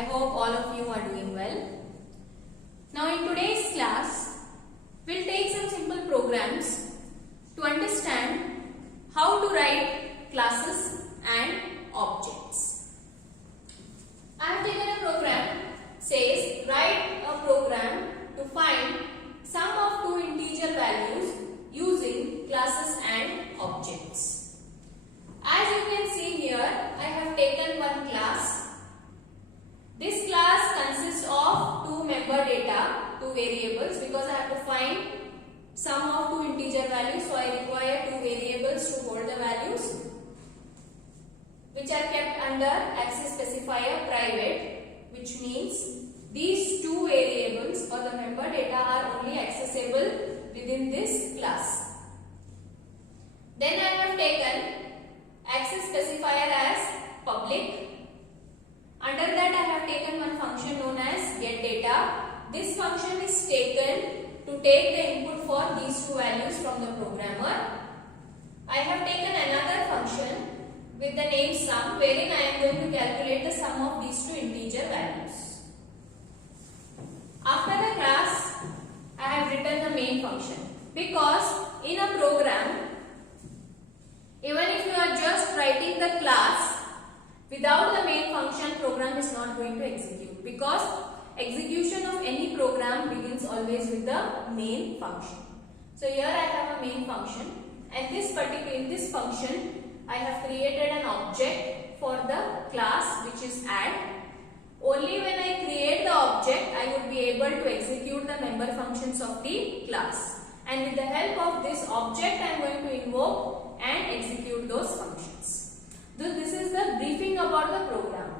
I hope all of you are doing well. Now in today's class, we'll take some simple programs to understand how to write classes and objects. I have taken a program, says write a program to find sum of two integer values using classes and objects. As you can see here, I have taken one class. This class consists of two member data, two variables, because I have to find sum of two integer values, so I require two variables to hold the values, which are kept under access specifier private, which means these two variables or the member data are only accessible within this class. Then I have taken access specifier as public. Under that I have taken one function known as getData. This function is taken to take the input for these two values from the programmer. I have taken another function with the name sum, wherein I am going to calculate the sum of these two integer values. After the class, I have written the main function, because in a program, even if you are just writing the class, without the main function, program is not going to execute, because execution of any program begins always with the main function. So here I have a main function, and in this function I have created an object for the class, which is add. Only when I create the object, I would be able to execute the member functions of the class, and with the help of this object I am going to invoke and execute those functions. So this is the briefing about the program.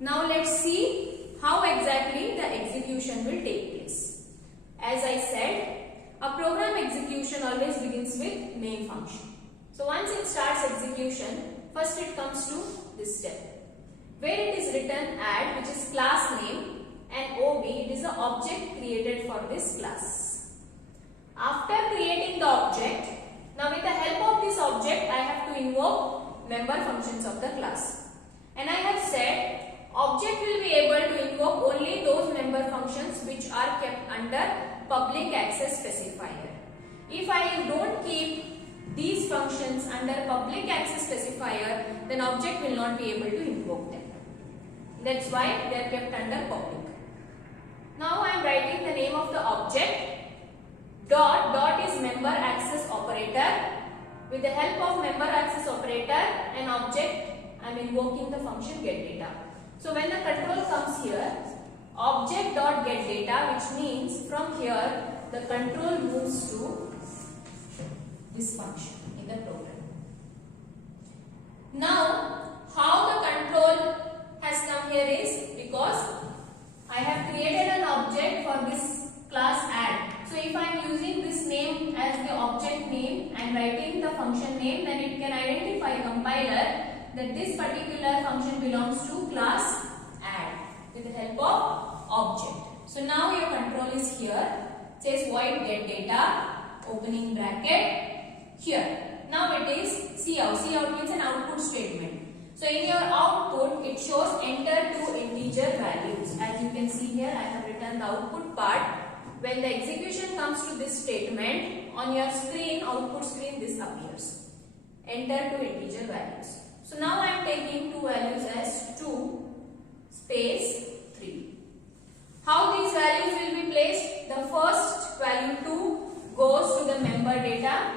Now let's see how exactly the execution will take place. As I said, a program execution always begins with main function. So once it starts execution, first it comes to this step, where it is written add, which is class name, and ob, it is the object created for this class. After creating the object, now with the help of this object, I have to invoke member functions of the class. And I have said object will be able to invoke only those member functions which are kept under public access specifier. If I don't keep these functions under public access specifier, then object will not be able to invoke them. That's why they are kept under public. Now I am writing the name of the object. Dot is member access operator. With the help of member access operator and object, I am invoking the function getData. So when the control comes here, object.getData, which means from here the control moves to this function in the program. Now how the control has come here is because I have created an object for this class add. So if I am using this name as the object name and writing the function name, then it can identify a compiler that this particular function belongs to class add with the help of object. So now your control is here. It says void getData, opening bracket, here. Now it is cout. Cout means an output statement. So in your output, it shows enter two integer values. As you can see here, I have written the output part. When the execution comes to this statement, on your screen, output screen, this appears. Enter two integer values. So now I am taking two values as 2 space 3. How these values will be placed? The first value 2 goes to the member data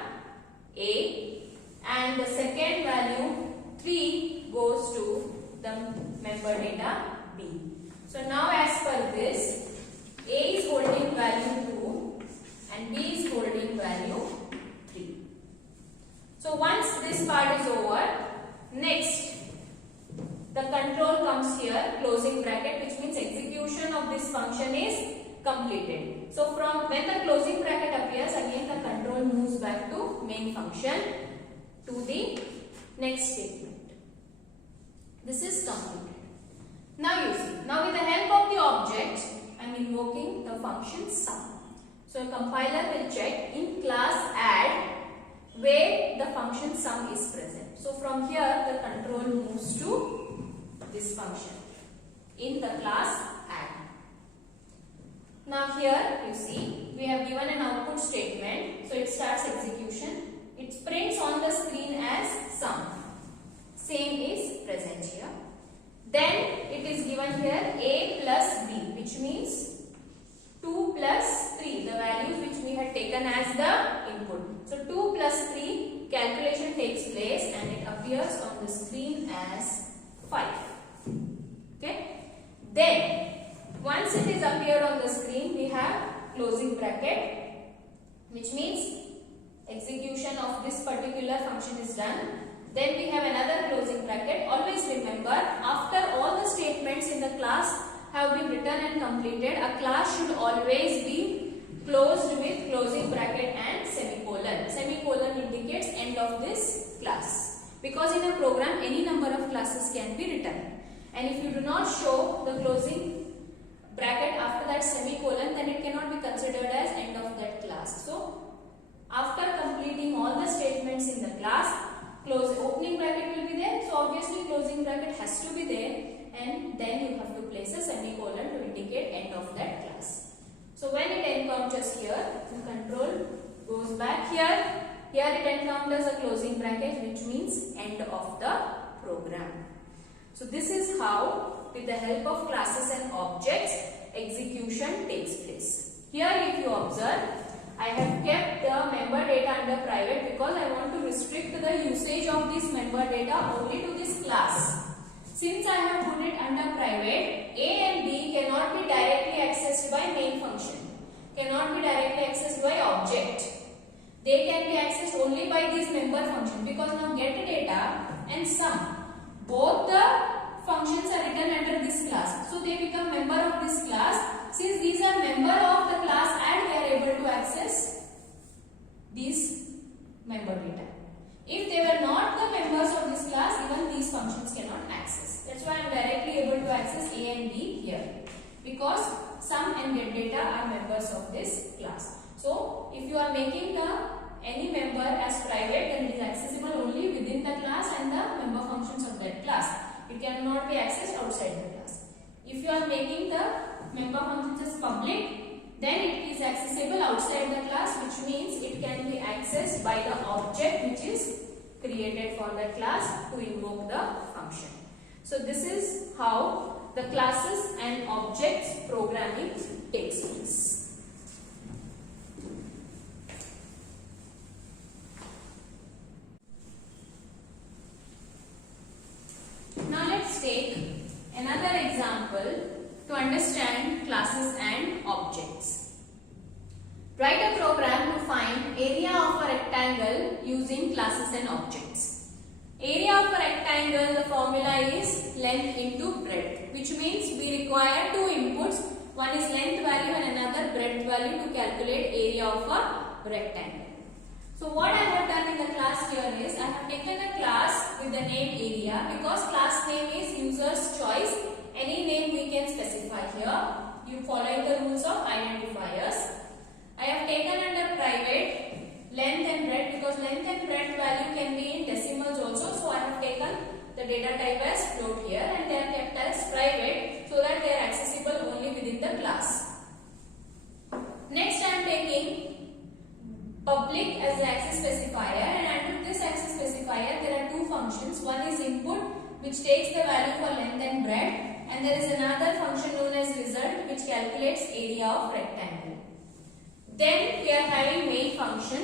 A, and the second value 3 goes to the member data B. So now as per this, A is holding value 2 and B is holding value 3. So once this part is over, next the control comes here, closing bracket, which means execution of this function is completed. So from when the closing bracket appears, again the control moves back to main function to the next statement. This is completed. Now you see, now with the help of the object, I am invoking the function sum. So a compiler will check in class add where the function sum is present. So from here the control moves to this function. in the class add. Now here you see we have given an output statement. So it starts execution. It prints on the screen as sum. Same is present here. Then it is given here a plus b, which means 2 plus 3, the values which we had taken as the input. So 2 plus 3 calculation takes place and it appears on the screen as 5. Okay. Then once it is appeared on the screen, we have closing bracket, which means execution of this particular function is done. Then we have another closing bracket. Always remember, after all the statements in the class have been written and completed, a class should always be closed with closing bracket and semicolon. Semicolon indicates end of this class. Because in a program, any number of classes can be written. And if you do not show the closing bracket after that semicolon, then it cannot be considered as end of that class. So, after completing all the statements in the class, opening bracket will be there. So, obviously closing bracket has to be there. And then you have to place a semicolon to indicate end of that class. So when it encounters here, the control goes back here. Here it encounters a closing bracket, which means end of the program. So this is how, with the help of classes and objects, execution takes place. Here if you observe, I have kept the member data under private because I want to restrict the usage of this member data only to this class. Since I have put it under private, A and B cannot be directly accessed by main function, cannot be directly accessed by object. They can be accessed only by this member function, because now get data and sum, both the functions are written under this class. So they become member of this class. Since these are member of the class add, they are able to access these member data. If they were not the members of this class, even these functions cannot access. That's why I am directly able to access A and B here, because sum and get data are members of this class. So if you are making any member as private, then it is accessible only within the class and the member functions of that class. It cannot be accessed outside the class. If you are making the member functions as public, then it is accessible outside the class, which means it can be accessed by the object which is created for the class to invoke the function. So this is how the classes and objects programming takes place. Now let's take another example to understand classes and objects. Write a program to find area of a rectangle using classes and objects. Area of a rectangle, the formula is length into breadth, which means we require two inputs. One is length value and another breadth value to calculate area of a rectangle. So what I have done in the class here is I have taken a class with the name area, because class name is user's choice. Any name we can specify here. You following the rules of identifiers. I have taken under private length and breadth, because length and breadth value can be in decimals also. So I have taken the data type as float here, and they are kept as private so that they are accessible only within the class. Next I am taking public as the access specifier, and under this access specifier there are two functions. One is input, which takes the value for length and breadth, and there is another function known as result, which calculates area of rectangle. Then we are having main function.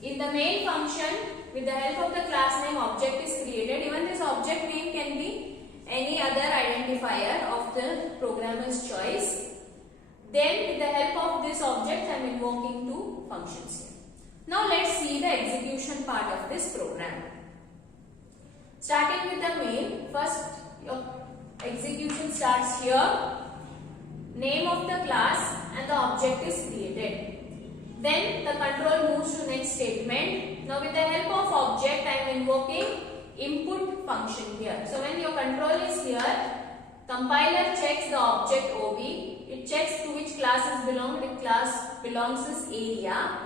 In the main function, with the help of the class name, object is created. Even this object name can be any other identifier of the programmer's choice. Then with the help of this object, I am invoking two functions here. Now let's see the execution part of this program. Starting with the main, first your execution starts here. Name of the class and the object is created. Then the control moves to next statement. Now with the help of object, I am invoking input function here. So when your control is here, compiler checks the object OB. It checks to which class is belong. Which class belongs is area.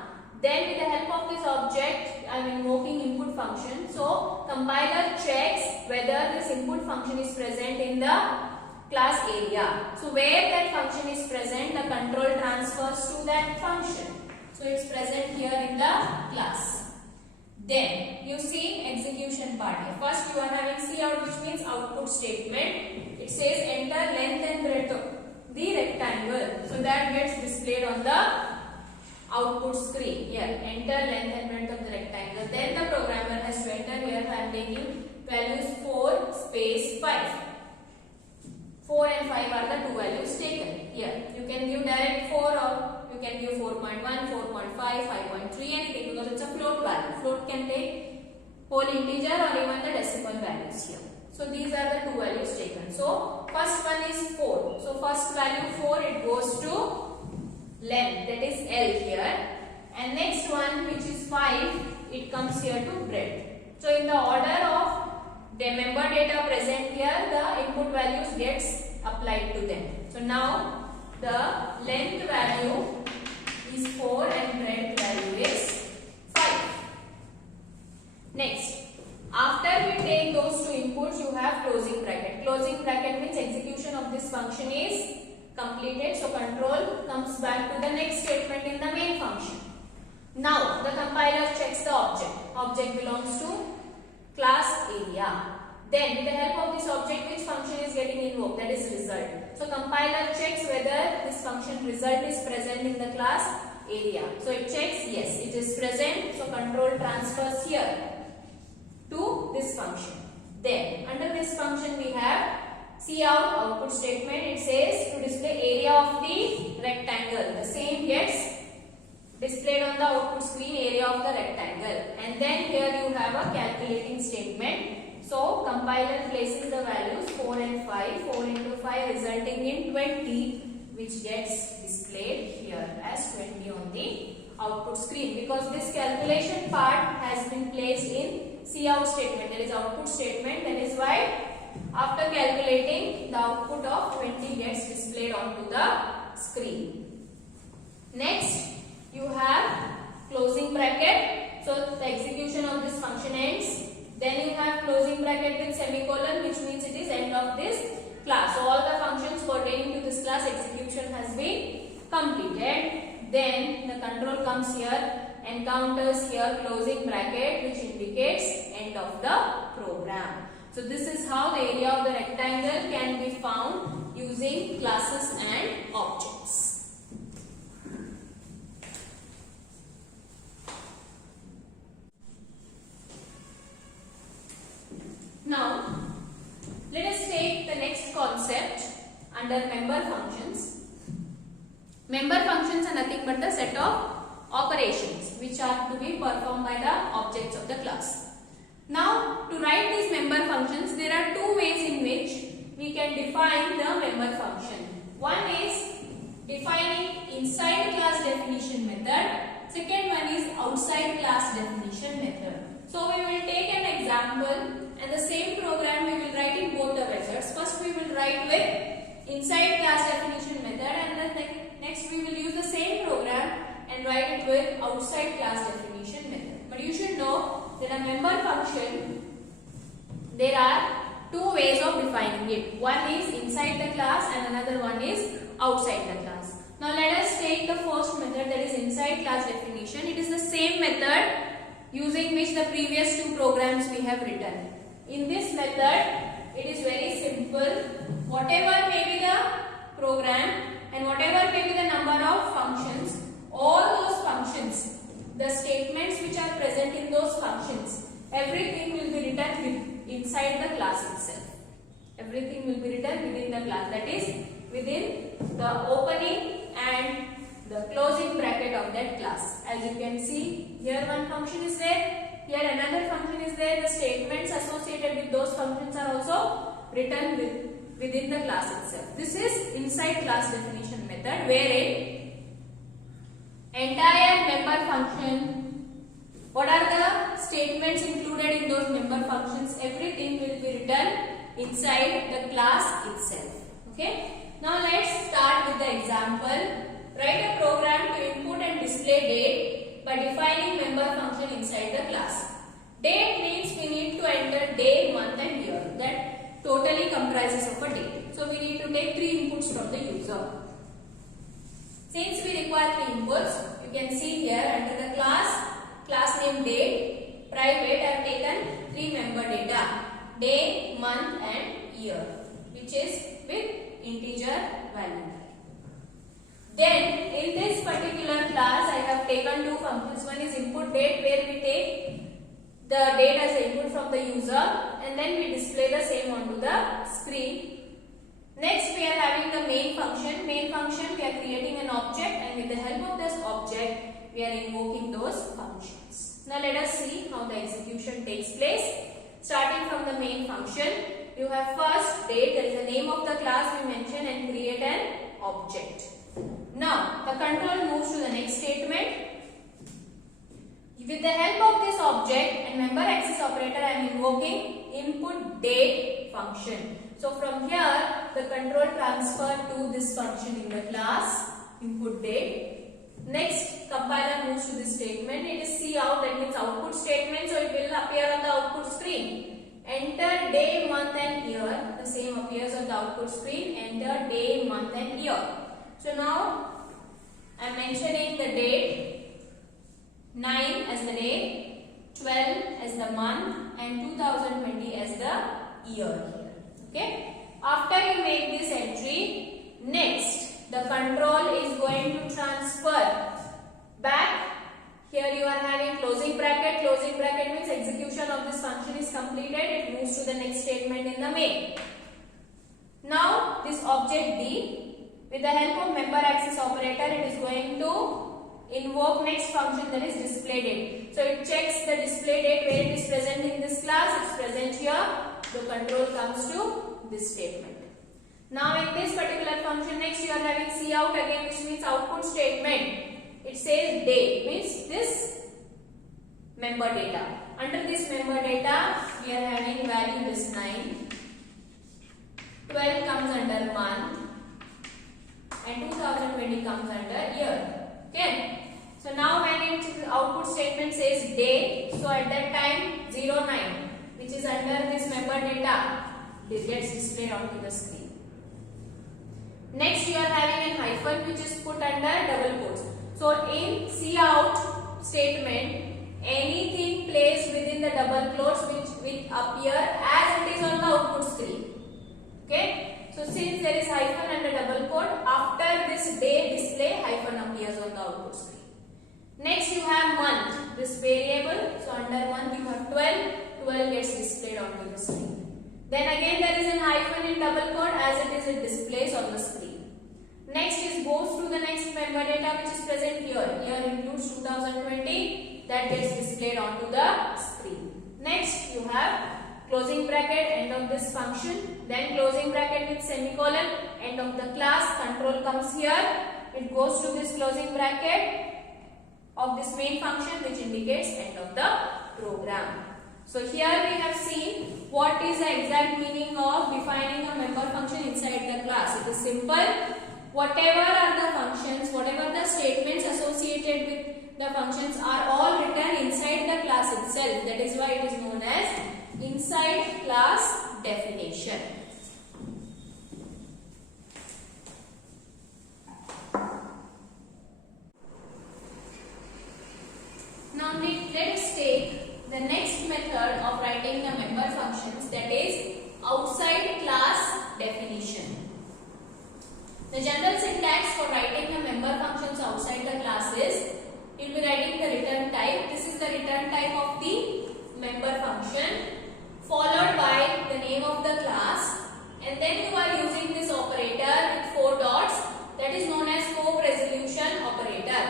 Then with the help of this object, I am invoking input function. So compiler checks whether this input function is present in the class area. So where that function is present, the control transfers to that function. So it's present here in the class. Then you see execution part here. First you are having cout, which means output statement. It says enter length and breadth of the rectangle. So that gets displayed on the output screen. Here enter length and breadth of the rectangle. Then the programmer has to enter. Here I am taking values 4 space 5. 4 and 5 are the two values taken. Here you can give direct 4 or you can give 4.1, 4.5, 5.3, anything, because it's a float value. Float can take whole integer or even the decimal values here. So these are the two values taken. So first one is 4. So first value 4, it goes to length, that is L here. And next one, which is 5, it comes here to breadth. So in the order of the member data present here, the input values gets applied to them. So now the length value is 4 and breadth value is 5. Next, after we take those two inputs, you have closing bracket. Closing bracket means execution of this function is completed. So control comes back to the next statement in the main function. Now the compiler checks the object. Object belongs to class area. Then with the help of this object, which function is getting invoked, that is result. So compiler checks whether this function result is present in the class area. So it checks yes, it is present. So control transfers here to this function. Then under this function we have cout output statement. It says to display area of the rectangle. The same gets displayed on the output screen, area of the rectangle. And then here you have a calculating statement. So compiler places the values 4 and 5, 4 into 5 resulting in 20, which gets displayed here as 20 on the output screen, because this calculation part has been placed in cout statement, that is output statement. That is why after calculating, the output of 20 gets displayed onto the screen. Next you have closing bracket. So the execution of this function ends. Then you have closing bracket with semicolon, which means it is end of this class. So all the functions pertaining to this class execution has been completed. Then the control comes here, encounters here closing bracket, which indicates end of the program. So this is how the area of the rectangle can be found using classes and objects. Now, let us take the next concept under member functions. Member functions are nothing but the set of operations which are to be performed by the objects of the class. Now, to write these member functions, there are two ways in which we can define the member function. One is defining inside class definition method. Second one is outside class definition method. So, we will take an example. And the same program we will write in both the methods. First we will write with inside class definition method, and then next we will use the same program and write it with outside class definition method. But you should know that a member function, there are two ways of defining it. One is inside the class and another one is outside the class. Now let us take the first method, that is inside class definition. It is the same method using which the previous two programs we have written. In this method, it is very simple. Whatever may be the program and whatever may be the number of functions, all those functions, the statements which are present in those functions, everything will be written inside the class itself. Everything will be written within the class, that is within the opening and the closing bracket of that class. As you can see, here one function is there. Here another function is there. The statements associated with those functions are also written within the class itself. This is inside class definition method, wherein entire member function, what are the statements included in those member functions, everything will be written inside the class itself. Okay. Now let's start with the example. Write a program to input and display date by defining member function inside the class. Date means we need to enter day, month and year. That totally comprises of a date. So we need to take 3 inputs from the user. Since we require 3 inputs, you can see here under the class name date, private, I have taken 3 member data, day, month and year, which is with integer value. Then in this particular class I have taken 2 functions. One is input date, where we take the date as the input from the user and then we display the same onto the screen. Next we are having the main function. Main function, we are creating an object and with the help of this object we are invoking those functions. Now let us see how the execution takes place. Starting from the main function, you have first date, there is the name of the class we mention and create an object. Now the control moves to the next statement. With the help of this object and member access operator, I am invoking input date function. So from here the control transfer to this function in the class input date. Next compiler moves to this statement. It is cout, that means output statement, so it will appear on the output screen. Enter day, month and year. The same appears on the output screen. Enter day, month and year. So now I am mentioning the date, 9 as the day, 12 as the month and 2020 as the year here. Okay. After you make this entry, next the control is going to transfer back. Here you are having closing bracket. Closing bracket means execution of this function is completed. It moves to the next statement in the main. Now this object D, with the help of member access operator, it is going to invoke next function, that is display date. So it checks the display date where it is present in this class. It is present here. The control comes to this statement. Now in this particular function, next you are having cout again, which means output statement. It says day, means this member data. Under this member data, we are having value this 9. 12 comes under month and 2020 comes under year. Okay. So now when its output statement says day, so at that time 09, which is under this member data, it gets displayed onto the screen. Next you are having a hyphen which is put under double quotes. So in cout statement, anything placed within the double quotes which will appear as it is on the output screen. Okay. So since there is hyphen under double quote, after this day display, hyphen appears on the output screen. Next you have month, this variable. So under month you have 12. 12 gets displayed onto the screen. Then again there is an hyphen in double quote, as it is it displays on the screen. Next is goes to the next member data which is present here. Here includes 2020, that gets displayed onto the screen. Next you have closing bracket, end of this function, then closing bracket with semicolon, end of the class, control comes here. It goes to this closing bracket of this main function which indicates end of the program. So here we have seen what is the exact meaning of defining a member function inside the class. It is simple. Whatever are the functions, whatever the statements associated with the functions are all written inside the class itself. That is why it is known as inside class definition. Now let us take the next method of writing the member functions, that is outside class definition. The general syntax for writing the member functions outside the class is, you will be writing the return type. This is the return type of the member function, followed by the name of the class, and then you are using this operator with 4 dots, that is known as scope resolution operator.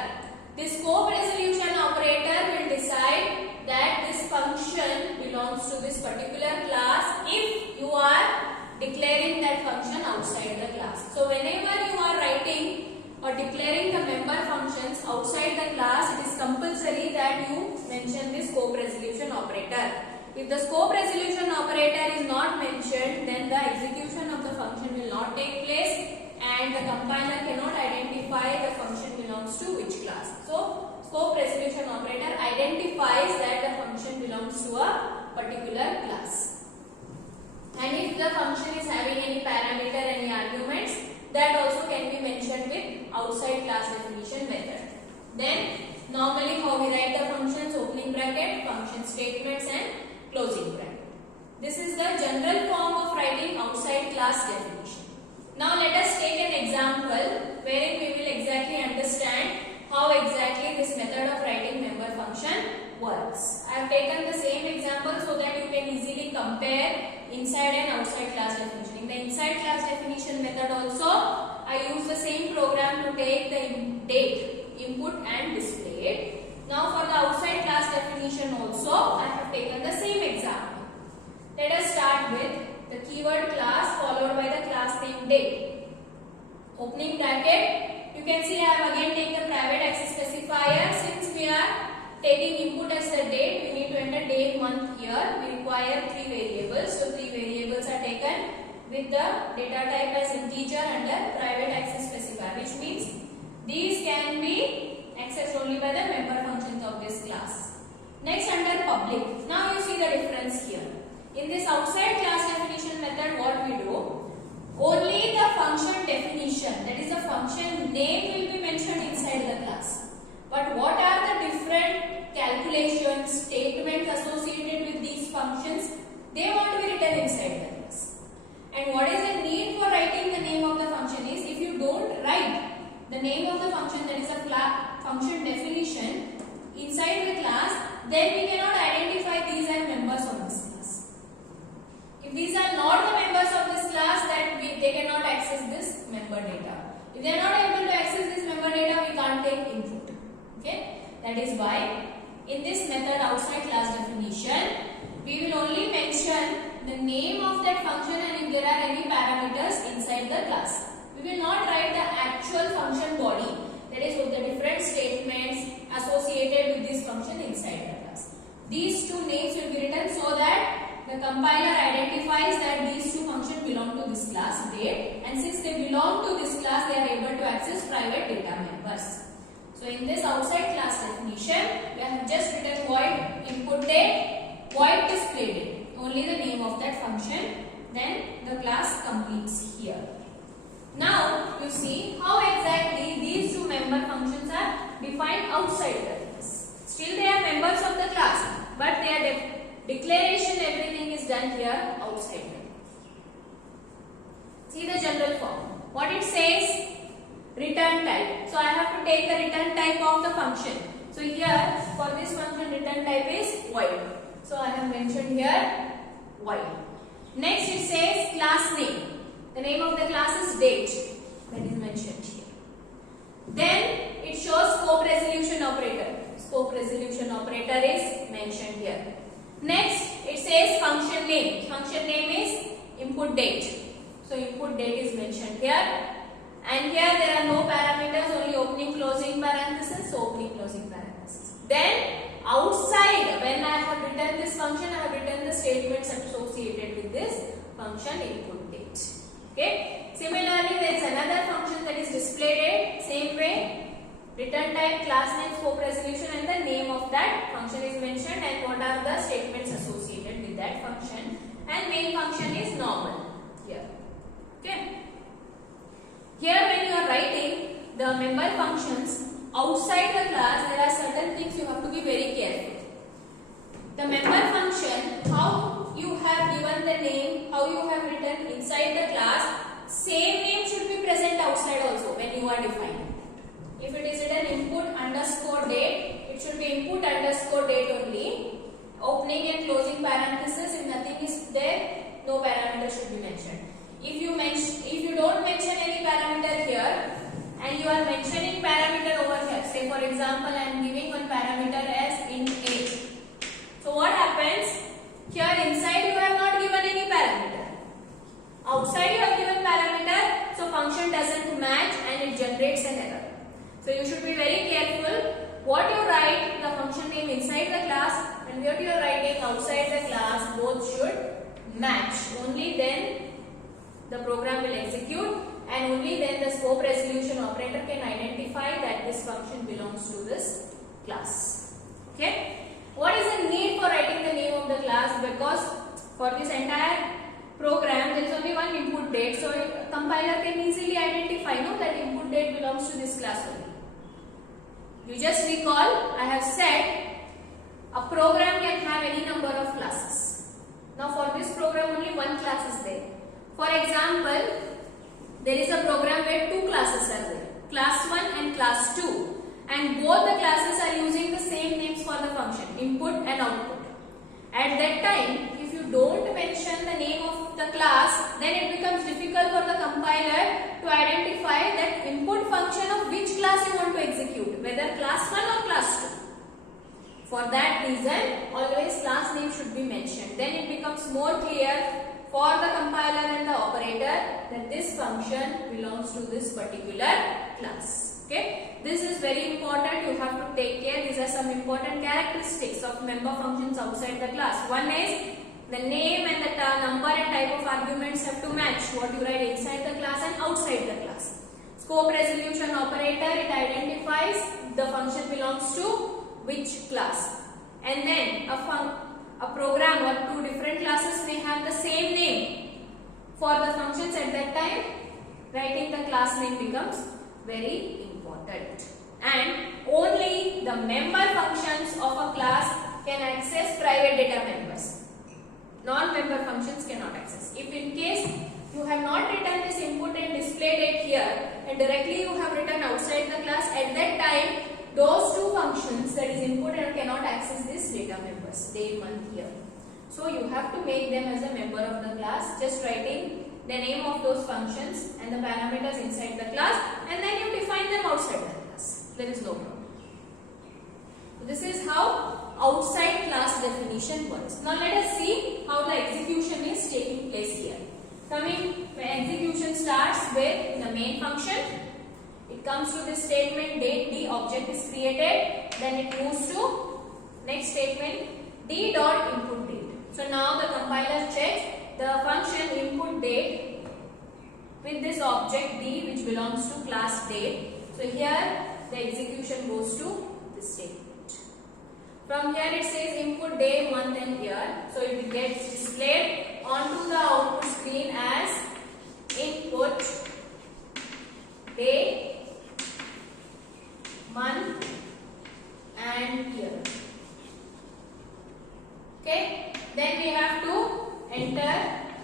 This scope resolution operator will decide that this function belongs to this particular class if you are declaring that function outside the class. So whenever you are writing or declaring the member functions outside the class, it is compulsory that you mention this scope resolution operator. If the scope resolution operator is not mentioned, then the execution of the function will not take place and the compiler cannot identify the function belongs to which class. So scope resolution operator identifies that the function belongs to a particular class. And if if the function is having any parameter, any arguments, that also can be mentioned with outside class definition method. Then normally how we write the functions: opening bracket, function statements and closing bracket. This is the general form of writing outside class definition. Now let us take an example wherein we will exactly understand how exactly this method of writing member function works. I have taken the same example so that you can easily compare inside and outside class definition. In the inside class definition method also, I use the same program to take the date, input and display it. Now for the outside class definition also, I have taken the same example. Let us start with the keyword class followed by the class name date. Opening bracket, you can see I have again taken private access specifier. Since we are taking input as the date, we need to enter day, month, year. We require 3 variables. So 3 variables are taken with the data type as integer under private access specifier, which means these can be accessed only by the member functions of this class. Next, under public. Now you see the difference here. In this outside class definition method, what we do, only the function definition, that is the function name, will be mentioned inside the class. But what are the different calculations, statements associated with these functions, they won't be written inside the class. And what is the need for writing the name of the function is, if you don't write the name of the function, that is a function definition inside the class, then we cannot identify these as members of this class. If these are not the members of this class, then they cannot access this member data. If they are not able to access this member data, we can't take input. Okay, that is why in this method outside class definition, we will only mention the name of that function and if there are any parameters inside the class. We will not write the actual function body, that is with the different statements associated with this function inside the class. These two names will be written so that the compiler identifies that these two functions belong to this class date, and since they belong to this class, they are able to access private data members. So in this outside class definition, we have just written void input date, void display date, only the name of that function, then the class completes here. Now you see how exactly these two member functions are defined outside the class. Still they are members of the class, but their declaration, everything is done here outside. See the general form. What it says? Return type. So I have to take the return type of the function. So here for this function return type is void. So I have mentioned here void. Next it says class name. The name of the class is date. That is mentioned here. Then it shows scope resolution operator. Scope resolution operator is mentioned here. Next it says function name. Function name is input date. So input date is mentioned here. And here there are no parameters, only opening closing parenthesis, so opening closing parenthesis. Then outside, when I have written this function, I have written the statements associated with this function input date. Okay. Similarly, there is another function that is display date. Same way, return type, class name, scope resolution, and the name of that function is mentioned, and what are the statements associated with that function. And main function is normal here. Okay. Here when you are writing the member functions outside the class, there are certain things you have to be very careful. The member function, how you have given the name, how you have written inside the class, same name should be present outside also when you are defining. If it is written input underscore date, it should be input underscore date only. Opening and closing parenthesis, if nothing is there, no parameter should be mentioned. If you don't mention any parameter here and you are mentioning parameter over here, say for example I am giving one parameter as int a. So what happens? Here inside you have not given any parameter. Outside you have given parameter, so function doesn't match and it generates an error. So you should be very careful what you write the function name inside the class and what you are writing outside the class, both should match. Only then the program will execute and only then the scope resolution operator can identify that this function belongs to this class. Okay. What is the need for writing the name of the class? Because for this entire program one input date. So compiler can easily identify that input date belongs to this class only. You just recall, I have said a program can have any number of classes. Now for this program only one class is there. For example, there is a program where two classes are there, class 1 and class 2, and both the classes are using the same names for the function, input and output. At that time, if you don't mention the name of the class, then it becomes difficult for the compiler to identify that input function of which class you want to execute, whether class 1 or class 2. For that reason, always class name should be mentioned. Then it becomes more clear for the compiler and the operator that this function belongs to this particular class. Okay, this is very important. You have to take care. These are some important characteristics of member functions outside the class. One is the name and the number and type of arguments have to match what you write inside the class and outside the class. Scope resolution operator, it identifies the function belongs to which class. And then a program or two different classes may have the same name. For the functions at that time, writing the class name becomes very important. And only the member functions of a class can access private data members. Non-member functions cannot access. If in case you have not written this input and display date here and directly you have written outside the class, at that time those two functions, that is input and cannot access this data members, day, month, year. So you have to make them as a member of the class, just writing the name of those functions and the parameters inside the class, and then you define them outside the class. There is no problem. So this is how outside class definition works. Now let us see how the execution is taking place here. When execution starts with the main function, it comes to this statement date, the object is created, then it moves to next statement d dot input date. So now the compiler checks the function input date with this object d which belongs to class date. So here the execution goes to this statement. From here it says input day, month and year. So it gets displayed onto the output screen as input day, month and year. Okay, then we have to enter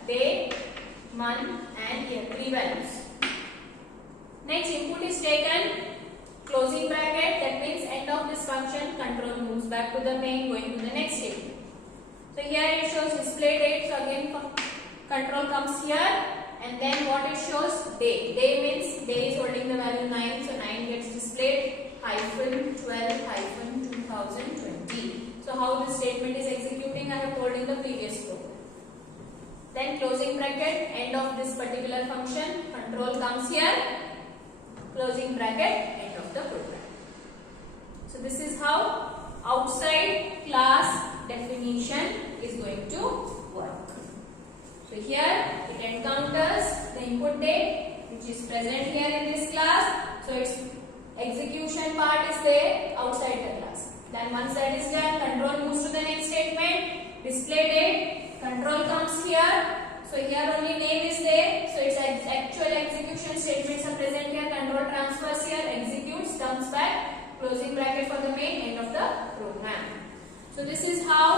day, month and year, 3 values. Next input is taken, closing bracket, that means end of this function, control moves back to the main, going to the next statement. So here it shows display date, so again control comes here, and then what it shows, day. Day means day is holding the value 9, so 9 gets displayed, -12-2020. So how this statement is executing, I have told in the previous program. Then closing bracket, end of this particular function, control comes here, closing bracket, end of the program. So this is how outside class definition is going to work. So here it encounters the input date which is present here in this class. So its execution part is there outside the class. Then once that is done, control moves to the next statement, display date, control comes here. So here only name is there. So its actual execution statements are present here, control transfers here, executes, comes back, closing bracket for the main, end of the program. So this is how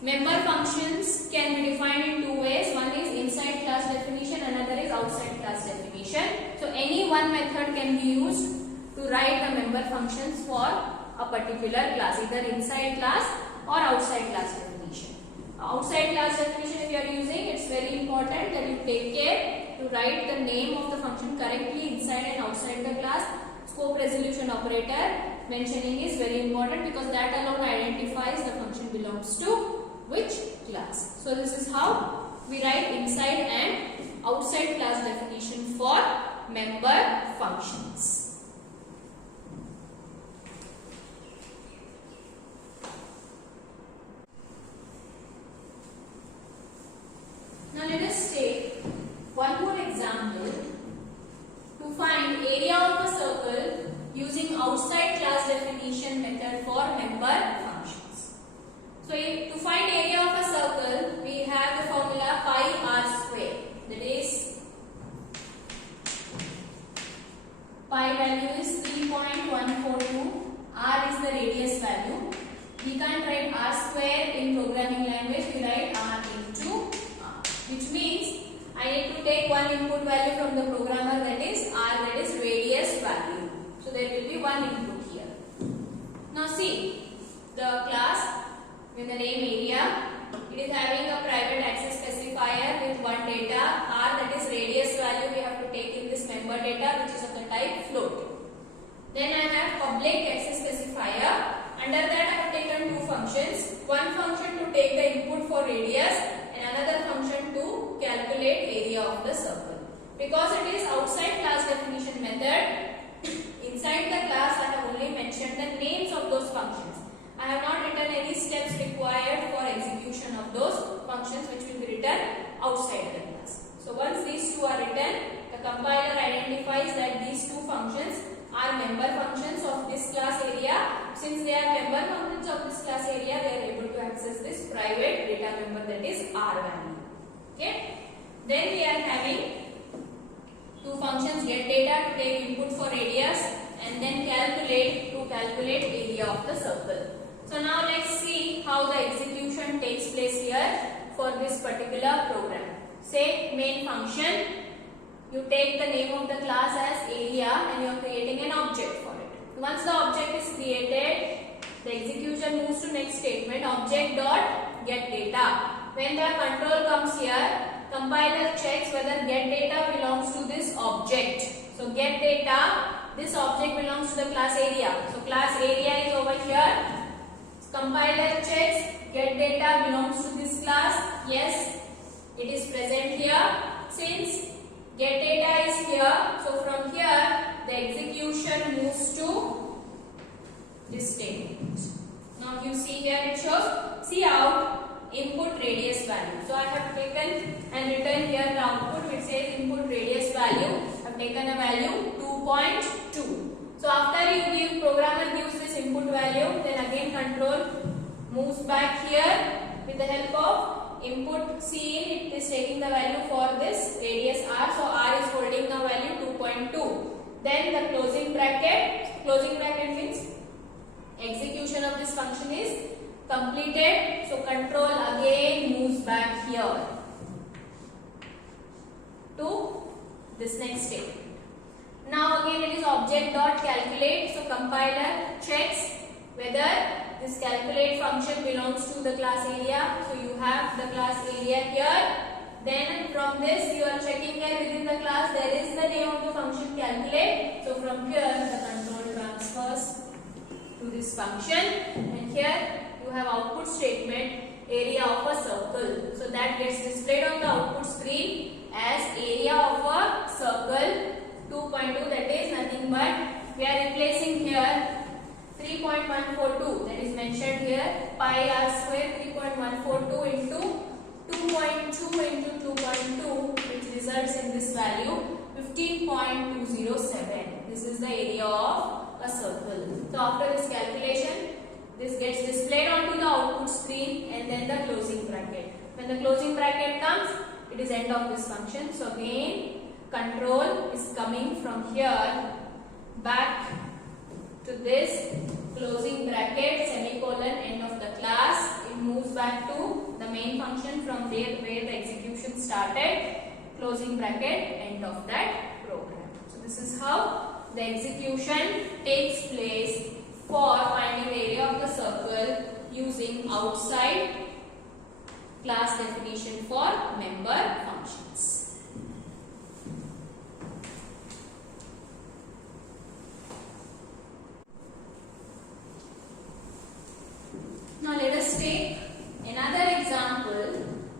member functions can be defined in two ways. One is inside class definition, another is outside class definition. So any one method can be used to write the member functions for a particular class, either inside class or outside class definition. Outside class definition, if you are using, it's very important that you take care to write the name of the function correctly inside and outside the class. Scope resolution operator mentioning is very important because that alone identifies the function belongs to which class. So this is how we write inside and outside class definition for member functions. Now let us take one more example to find area of a circle using outside class definition method for member functions. So to find area of a circle, we have the formula pi r square, that is value is 3.142. R is the radius value. We can't write r square in programming language. We write r into r, which means I need to take one input value from the programmer, that is r, that is radius value. So there will be one input here. Now see, the class with the name area, it is having a private access specifier with one data r, that is radius value. We have to take in this member data, which is of the type float. Then I have public access specifier. Under that I have taken two functions. One function to take the input for radius and another function to calculate area of the circle. Because it is outside class definition method, inside the class I have only mentioned the names of those functions. I have not written any steps required for execution of those functions, which will be written outside the class. So once these two are written, the compiler identifies that these two functions are member functions of this class area. Since they are member functions of this class area, they are able to access this private data member, that is r value. Okay. Then we are having two functions, get data to take input for radius and then calculate to calculate area of the circle. So now let's see how the execution takes place here for this particular program. Say main function, you take the name of the class as area and you are creating an object for it. Once the object is created, the execution moves to next statement, object dot get data. When the control comes here, compiler checks whether get data belongs to this object. So get data, this object belongs to the class area. So class area is over here. Compiler checks get data belongs to this class. Yes, it is present here. Since get data is here, so from here the execution moves to this statement. Now you see here it shows cout input radius value. So I have taken and written here the output which says input radius value. I have taken a value 2.2. So after you give, programmer gives this input value, then again control moves back here with the help of input Cin. It is taking the value for this radius r. So r is holding the value 2.2. Then the closing bracket means execution of this function is completed. So control again moves back here to this next statement. Now again it is object dot calculate. So compiler checks whether this calculate function belongs to the class area. So you have the class area here. Then from this you are checking here within the class there is the name of the function calculate. So from here the control transfers to this function, and here you have output statement area of a circle. So that gets displayed on the output screen as area of a circle 2.2, that is nothing but we are replacing here 3.142, that is mentioned here, pi r square 3.142 into 2.2 into 2.2, which results in this value 15.207. This is the area of a circle. So after this calculation, this gets displayed onto the output screen and then the closing bracket. When the closing bracket comes, it is end of this function. So again control is coming from here back to this closing bracket semicolon end of the class. It moves back to the main function from where the execution started, closing bracket end of that program. So this is how the execution takes place for finding the area of the circle using outside class definition for member functions. Now let us take another example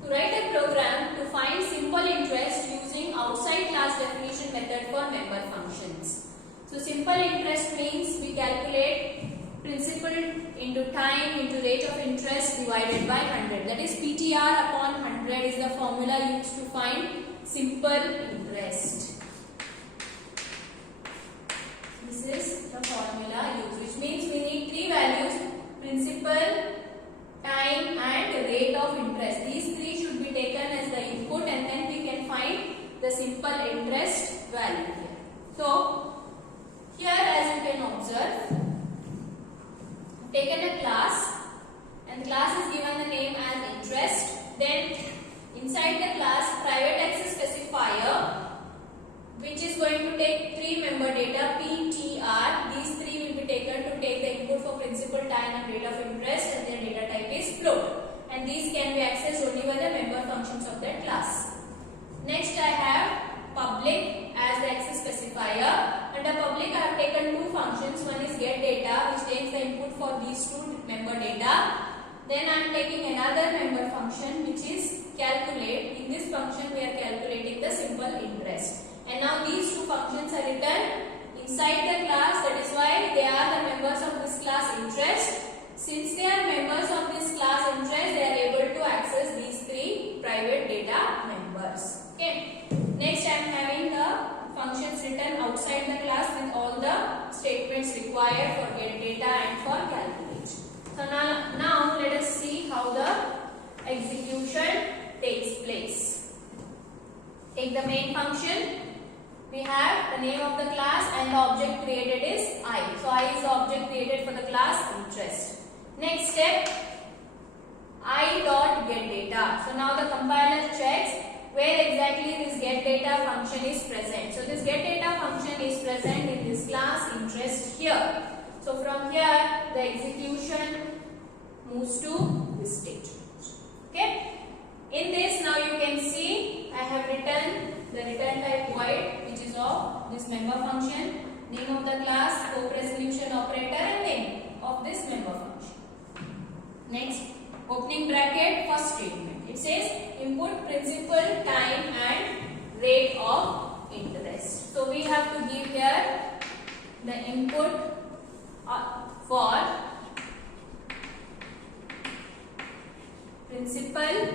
to write a program to find simple interest using outside class definition method for member functions. So simple interest means we calculate principal into time into rate of interest divided by 100. That is PTR upon 100 is the formula used to find simple interest. This is the formula used, which means we need three values: principal, time and rate of interest. These three should be taken as the input and then we can find the simple interest value here. So and the class is given the name as interest. Then inside the class, private access specifier, which is going to take three member data PTR. These three will be taken to take the input for principal, time and rate of interest, and their data type is float. And these can be accessed only by the member functions of that class. Next I have public as the access specifier. Under public I have taken two functions. One is get data, which takes the input for these two member data. Then I am taking another member function, which is calculate. In this function we are calculating the simple interest. And now these two functions are written inside the class. That is why they are the members of this class interest. Since they are members of this class interest, they are able to access these three private data members. Okay. Next I am having the functions written outside the class with all the statements required for get data and for calculate. So now let us see how the execution takes place. Take the main function. We have the name of the class and the object created is I. So I is the object created for the class interest. Next step, I dot get data. So now the compiler checks where exactly this get data function is present. So this get data function is present in this class interest here. So from here the execution moves to this stage. Okay. In this now you can see I have written the return type void, which is of this member function, name of the class, scope resolution operator and name of this member function. Next, opening bracket, first statement. It says input principal, time and rate of interest. So we have to give here the input for principal,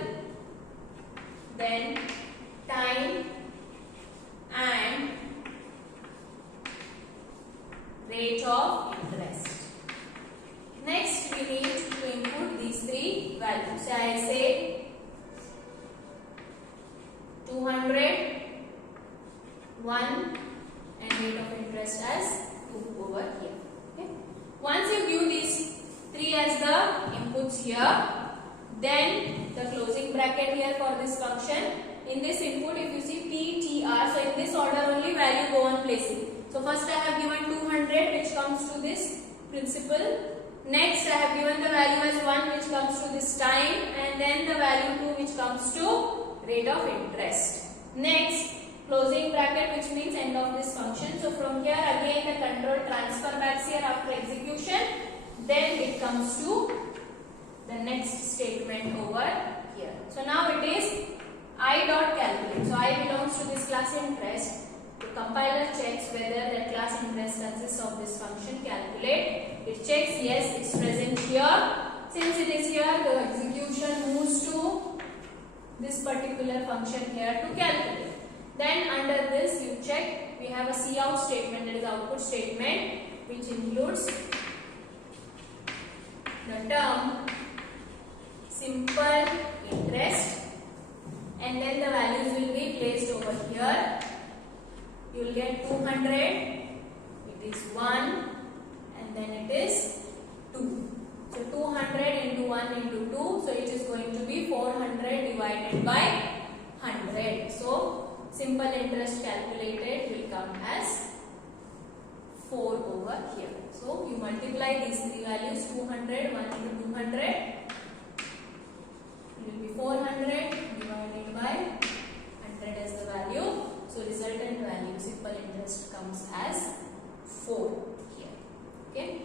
then time and rate of interest. Next we need to input these three values. So I say 200, 1 and rate of interest as 2 over here. Okay. Once you give these three as the inputs here, then the closing bracket here for this function. In this input, if you see PTR, so in this order only value go on placing. So first I have given 200, which comes to this principal. Next I have given the value as 1, which comes to this time, and then the value 2, which comes to rate of interest. Next, closing bracket, which means end of this function. So from here again the control transfer backs here after execution. Then it comes to the next statement over here. So now it is I dot calculate. So I belongs to this class interest. The compiler checks whether that class interest consists of this function calculate. It checks yes, it's present here. Since it is here, the execution moves to this particular function here to calculate. Then under this you check, we have a cout statement, that is output statement, which includes the term simple interest, and then the values will be placed over here. You will get 200, it is 1 and then it is 2. So 200 into 1 into 2, so it is going to be 400 divided by 100. So simple interest calculated will come as 4 over here. So you multiply these three values, 200, 1 into 200, it will be 400 divided by 100 as the value. So resultant value simple interest comes as 4 here. Okay.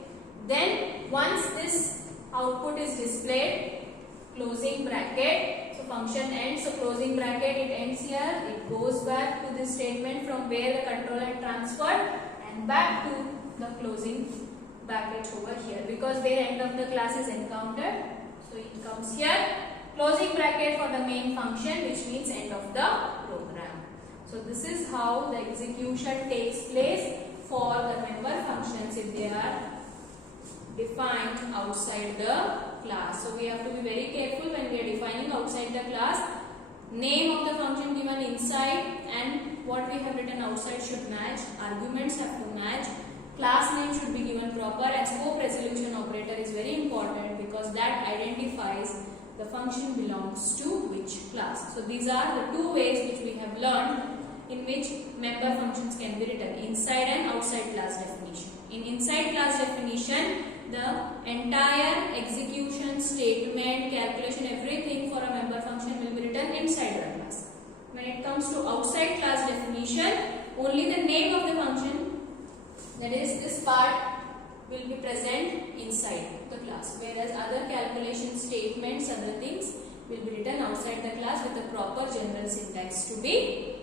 Then once this output is displayed, closing bracket, so function ends, so closing bracket, it ends here, it goes back to this statement from where the control had transferred and back to the closing bracket over here, because their end of the class is encountered. So it comes here, closing bracket for the main function, which means end of the program. So this is how the execution takes place for the member functions if they are defined outside the class. So we have to be very careful when we are defining outside the class. Name of the function given inside and what we have written outside should match. Arguments have to match. Class name should be given proper, and scope resolution operator is very important because that identifies the function belongs to which class. So these are the two ways which we have learned in which member functions can be written, inside and outside class definition. In inside class definition, the entire execution, statement, calculation, everything for a member function will be written inside the class. When it comes to outside class definition, only the name of the function, that is this part, will be present inside the class, whereas other calculation, statements, other things will be written outside the class with the proper general syntax to be